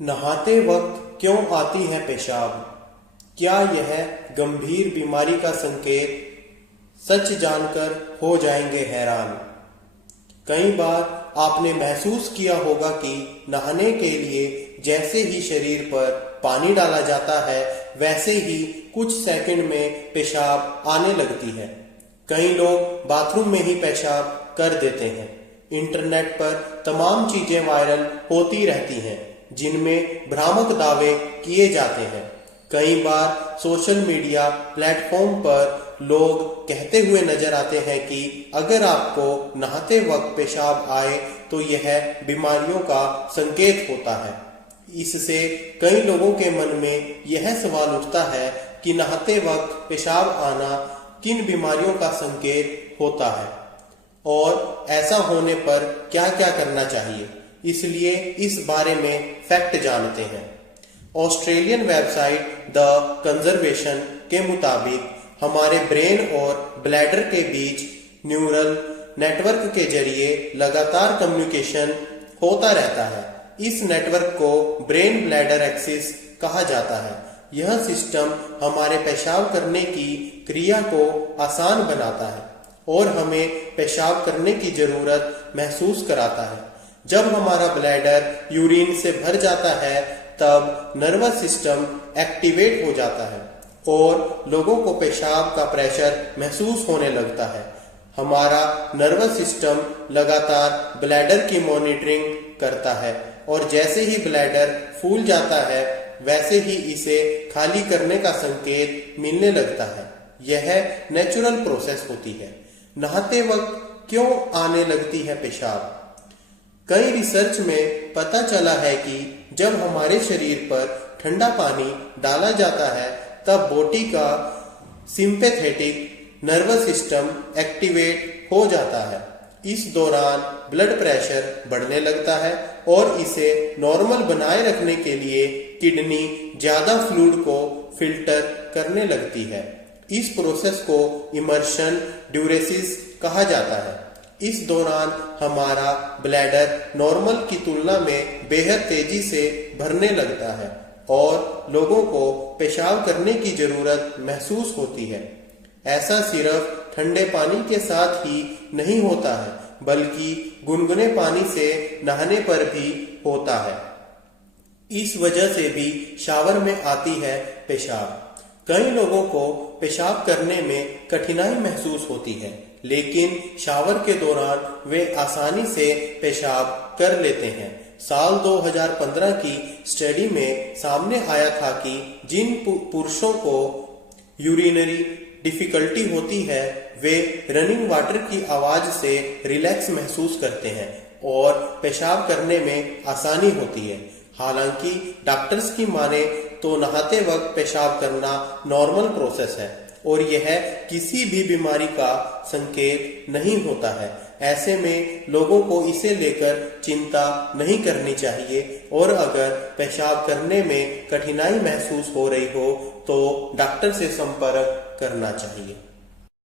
नहाते वक्त क्यों आती है पेशाब? क्या यह गंभीर बीमारी का संकेत? सच जानकर हो जाएंगे हैरान। कई बार आपने महसूस किया होगा कि नहाने के लिए जैसे ही शरीर पर पानी डाला जाता है वैसे ही कुछ सेकंड में पेशाब आने लगती है। कई लोग बाथरूम में ही पेशाब कर देते हैं। इंटरनेट पर तमाम चीजें वायरल होती रहती हैं जिनमें भ्रामक दावे किए जाते हैं। कई बार सोशल मीडिया प्लेटफॉर्म पर लोग कहते हुए नजर आते हैं कि अगर आपको नहाते वक्त पेशाब आए तो यह बीमारियों का संकेत होता है। इससे कई लोगों के मन में यह सवाल उठता है कि नहाते वक्त पेशाब आना किन बीमारियों का संकेत होता है और ऐसा होने पर क्या क्या करना चाहिए। इसलिए इस बारे में फैक्ट जानते हैं। ऑस्ट्रेलियन वेबसाइट द कंजर्वेशन के मुताबिक हमारे ब्रेन और ब्लैडर के बीच न्यूरल नेटवर्क के जरिए लगातार कम्युनिकेशन होता रहता है। इस नेटवर्क को ब्रेन ब्लैडर एक्सिस कहा जाता है। यह सिस्टम हमारे पेशाब करने की क्रिया को आसान बनाता है और हमें पेशाब करने की जरूरत महसूस कराता है। जब हमारा ब्लैडर यूरिन से भर जाता है तब नर्वस सिस्टम एक्टिवेट हो जाता है और लोगों को पेशाब का प्रेशर महसूस होने लगता है। हमारा नर्वस सिस्टम लगातार ब्लैडर की मॉनिटरिंग करता है और जैसे ही ब्लैडर फूल जाता है वैसे ही इसे खाली करने का संकेत मिलने लगता है। यह नेचुरल प्रोसेस होती है। नहाते वक्त क्यों आने लगती है पेशाब? कई रिसर्च में पता चला है कि जब हमारे शरीर पर ठंडा पानी डाला जाता है तब बॉडी का सिंपैथेटिक नर्वस सिस्टम एक्टिवेट हो जाता है। इस दौरान ब्लड प्रेशर बढ़ने लगता है और इसे नॉर्मल बनाए रखने के लिए किडनी ज्यादा फ्लूइड को फिल्टर करने लगती है। इस प्रोसेस को इमर्शन ड्यूरेसिस कहा जाता है। इस दौरान हमारा ब्लैडर नॉर्मल की तुलना में बेहद तेजी से भरने लगता है और लोगों को पेशाब करने की जरूरत महसूस होती है। ऐसा सिर्फ ठंडे पानी के साथ ही नहीं होता है बल्कि गुनगुने पानी से नहाने पर भी होता है। इस वजह से भी शावर में आती है पेशाब। कई लोगों को पेशाब करने में कठिनाई महसूस होती है लेकिन शावर के दौरान वे आसानी से पेशाब कर लेते हैं। साल 2015 की स्टडी में सामने आया था कि जिन पुरुषों को यूरिनरी डिफिकल्टी होती है वे रनिंग वाटर की आवाज से रिलैक्स महसूस करते हैं और पेशाब करने में आसानी होती है। हालांकि डॉक्टर्स की माने तो नहाते वक्त पेशाब करना नॉर्मल प्रोसेस है और यह किसी भी बीमारी का संकेत नहीं होता है। ऐसे में लोगों को इसे लेकर चिंता नहीं करनी चाहिए और अगर पेशाब करने में कठिनाई महसूस हो रही हो तो डॉक्टर से संपर्क करना चाहिए।